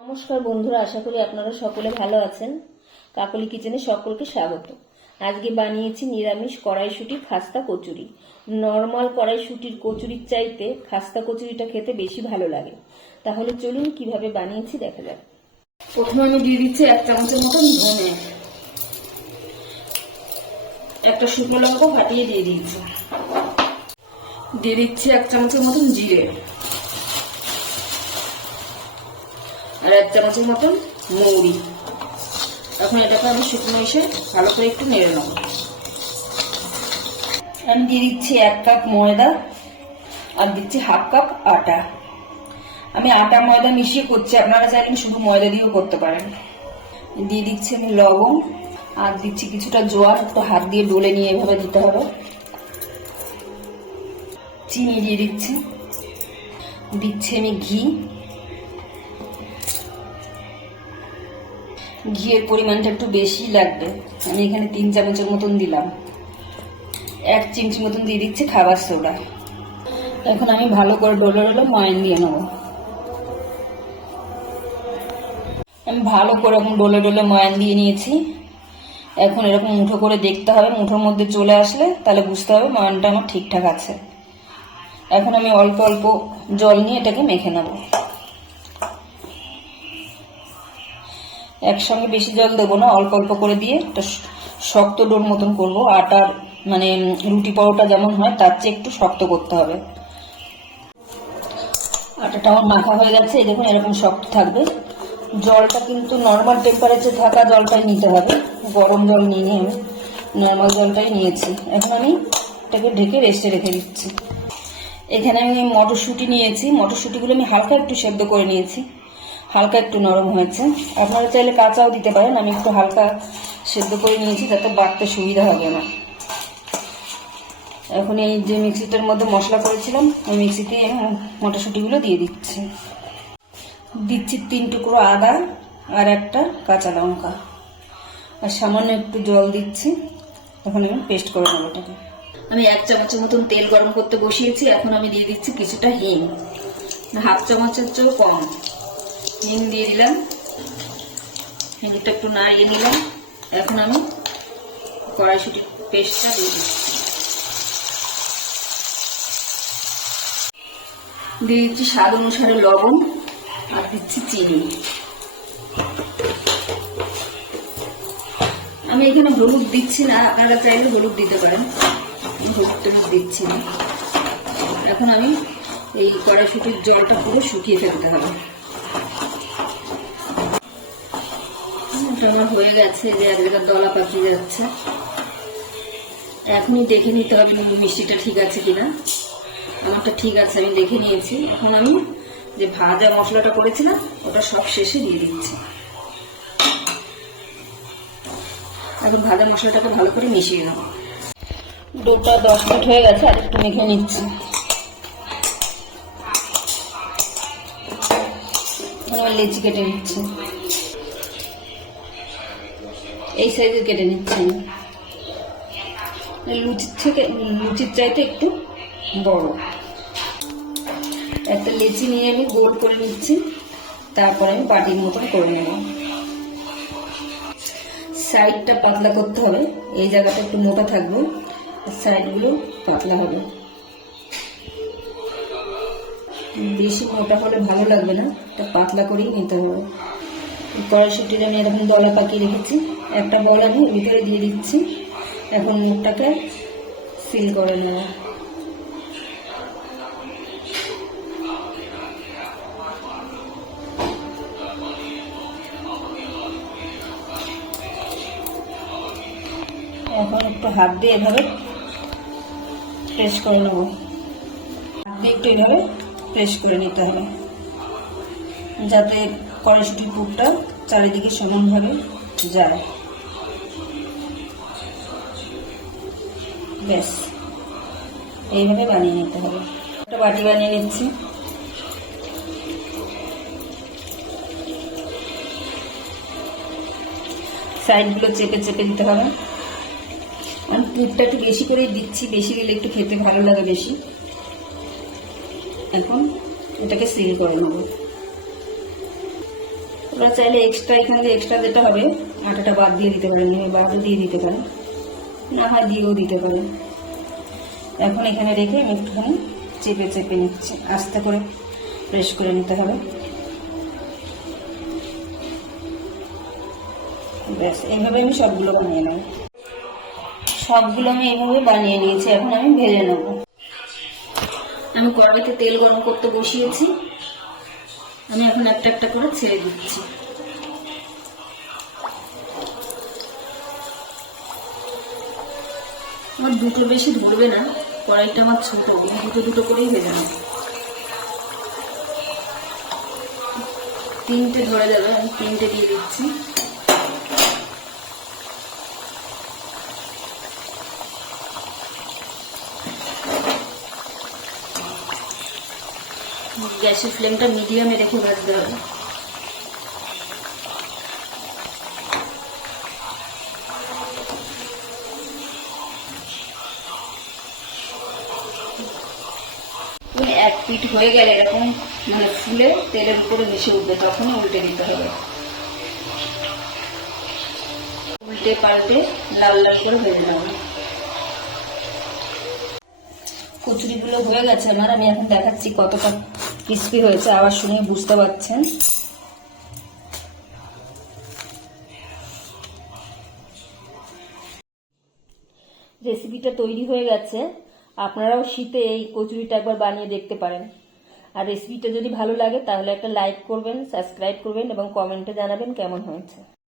নমস্কার বন্ধুরা, আশা করি আপনারা সকলে ভালো আছেন। কাকলি কিচেনে সকলকে স্বাগত। আজকে বানিয়েছি নিরামিষ কড়াইশুঁটি খাস্তা কচুরি। নর্মাল কড়াইশুঁটির কচুরির চাইতে খাস্তা কচুরিটা খেতে বেশি ভালো লাগে। তাহলে চলুন কিভাবে বানিয়েছি দেখা যাক। প্রথমে আমি দিয়ে দিচ্ছি 1 চামচের মতন ধনে, একটা শুকনো লঙ্কা ফাটিয়ে দিয়ে দিচ্ছি, দিয়ে দিচ্ছি 1 চামচের মতন জিরে, আর 1 চামচের মতন মৌরি। এখন এটাকে আমি শুকনো এসে ভালো করে একটু নেড়ে নেব। আমি দিয়ে দিচ্ছি 1 কাপ ময়দা আর দিচ্ছি 1/2 কাপ আটা। আমি আটা ময়দা মিশিয়ে করছি, আপনারা চাইলে শুধু ময়দা দিয়েও করতে পারেন। দিয়ে দিচ্ছি আমি লবণ আর দিচ্ছি কিছুটা জোয়ার, একটু হাত দিয়ে ডলে নিয়ে এভাবে দিতে হবে। চিনি দিয়ে দিচ্ছি, দিচ্ছি আমি ঘি। ঘিয়ের পরিমাণটা একটু বেশি লাগবে, আমি এখানে 3 চামচের মতন দিলাম। 1 চিমচি মতন দিয়ে দিচ্ছি খাবার সোডা। এখন আমি ভালো করে ডলে ডলে ময়ান দিয়ে নেব। আমি ভালো করে এখন ডলে ডলে ময়ান দিয়ে নিয়েছি। এখন এরকম মুঠো করে দেখতে হবে, মুঠোর মধ্যে চলে আসলে তাহলে বুঝতে হবে ময়ানটা আমার ঠিকঠাক আছে। এখন আমি অল্প অল্প জল নিয়ে এটাকে মেখে নেব। একসঙ্গে বেশি জল দেবো না, অল্প অল্প করে দিয়ে একটা শক্ত ডোর মতন করবো। আটার মানে রুটি পরোটা যেমন হয় তার চেয়ে একটু শক্ত করতে হবে। আটাটা আমার মাখা হয়ে যাচ্ছে, এই দেখুন এরকম শক্ত থাকবে। জলটা কিন্তু নর্মাল টেম্পারেচার থাকা জলটাই নিতে হবে, গরম জল নিয়ে আমি নর্মাল জলটাই নিয়েছি। এখন আমি এটাকে ঢেকে রেস্টে রেখে দিচ্ছি। এখানে আমি মটরশুঁটি নিয়েছি, মটরশুঁটিগুলো আমি হালকা একটু সেদ্ধ করে নিয়েছি, হালকা একটু নরম হয়েছে। আপনারা চাইলে কাঁচাও দিতে পারেন, আমি একটু হালকা সেদ্ধ করে নিয়েছি যাতে বাটতে সুবিধা হবে আমার। এখন এই যে মিক্সিটার মধ্যে মশলা করেছিলাম ওই মিক্সিতে মটরশুঁটিগুলো দিয়ে দিচ্ছি। দিচ্ছি 3 টুকরো আদা আর একটা কাঁচা লঙ্কা, আর সামান্য একটু জল দিচ্ছি। এখন আমি পেস্ট করে নেবো এটাকে। আমি 1 চামচের মতন তেল গরম করতে বসিয়েছি। এখন আমি দিয়ে দিচ্ছি কিছুটা হিং, 1/2 চামচের চেয়েও কম হিং দিয়ে দিলাম। হিংটা একটু নাড়িয়ে নিলাম। এখন আমি কড়াইশুঁটি পেস্টটা দিয়ে দিচ্ছি, দিয়ে দিচ্ছি স্বাদ অনুসারে লবণ আর দিচ্ছি চিনি। আমি এখানে হলুদ দিচ্ছি না, আপনারা চাইলে হলুদ দিতে পারেন, হলুদটা দিচ্ছি না। এখন আমি এই কড়াইশুঁটির জলটা পুরো শুকিয়ে ফেলতে হবে। আমার হয়ে গেছে, যে এক জায়গায় দলা পাকিয়ে যাচ্ছে। এখনই দেখে নিতে হবে মিষ্টিটা ঠিক আছে কিনা। আমারটা ঠিক আছে, আমি দেখে নিয়েছি। এখন আমি যে ভাজা মশলাটা করেছিলাম ওটা সব শেষে দিয়ে দিচ্ছি। এখন ভাজা মশলাটাকে ভালো করে মিশিয়ে নেব। ডোটা 10 মিনিট হয়ে গেছে, আর একটু মেখে নিচ্ছি। লেচি কেটে নিচ্ছি, এই সাইজের কেটে নিচ্ছি। লুচির চাইতে একটু বড় একটা লেচি নিয়ে আমি গোল করে নিচ্ছি, তারপরে আমি বাটির মতন করে নেব। সাইডটা পাতলা করতে হবে, এই জায়গাটা একটু মোটা থাকবে, সাইডগুলো পাতলা হবে। বেশি মোটা হলে ভালো লাগবে না, এটা পাতলা করেই নিতে হবে। কড়াইশুঁটিটা আমি এরকম দলা পাকিয়ে রেখেছি, একটা বল আমি ভিতরে দিয়ে দিচ্ছি। এখন মুখটাকে সিল করে নেব। এখন একটু হাত দিয়ে এভাবে প্রেস করে নেব, হাত দিয়ে একটু এভাবে প্রেস করে নিতে হবে যাতে কড়াইশুঁটির পুরটা চারিদিকে সমানভাবে যায়। ব্যাস, এইভাবে বানিয়ে নিতে হবে। একটা বাটি বানিয়ে নিচ্ছি। সাইডগুলো চেপে চেপে দিতে হবে। আমি পুরটা একটু বেশি করেই দিচ্ছি, বেশি দিলে একটু খেতে ভালো লাগে বেশি। এখন এটাকে সিল করে নেব। ওরা চাইলে এক্সট্রা এখান থেকে এক্সট্রা যেটা হবে আটাটা বাদ দিয়ে দিতে পারেন, বাদও দিয়ে দিতে পারেন, না হয় দিয়েও দিতে পারেন। এখন এখানে রেখে আমি একটুখানি চেপে চেপে নিচ্ছি, আস্তে করে প্রেস করে নিতে হবে। ব্যাস, এইভাবে আমি সবগুলো বানিয়ে নেব। সবগুলো আমি এইভাবে বানিয়ে নিয়েছি, এখন আমি ভেজে নেব। আমি কড়াইতে তেল গরম করতে বসিয়েছি, আমি এখন একটা একটা করে ছেড়ে দিচ্ছি। আমার দুটো বেশি ধরবে না, কড়াইটা আমার ছোট, দুটো দুটো করেই ভেজে নেব। তিনটে ধরে যাবে, আমি তিনটে দিয়ে দিচ্ছি। গ্যাসের ফ্লেমটা মিডিয়ামে রেখে ভাজতে হবে। এক পিঠ হয়ে গেলে এরকম মানে ফুলে তেলের উপরে মিশে উঠবে, তখনই উল্টে দিতে হবে। উল্টে পাল্টে লাল লাল করে ভেজে নেব। কচুরিগুলো হয়ে গেছে আমার, আমি এখন দেখাচ্ছি কতটা ক্রিস্পি হয়েছে, আবার শুনে বুঝতে পারছেন। রেসিপিটা তৈরি হয়ে গেছে, আপনারাও শীতে এই কচুরিটা একবার বানিয়ে দেখতে পারেন। আর রেসিপিটা যদি ভালো লাগে তাহলে একটা লাইক করবেন, সাবস্ক্রাইব করবেন এবং কমেন্টে জানাবেন কেমন হয়েছে।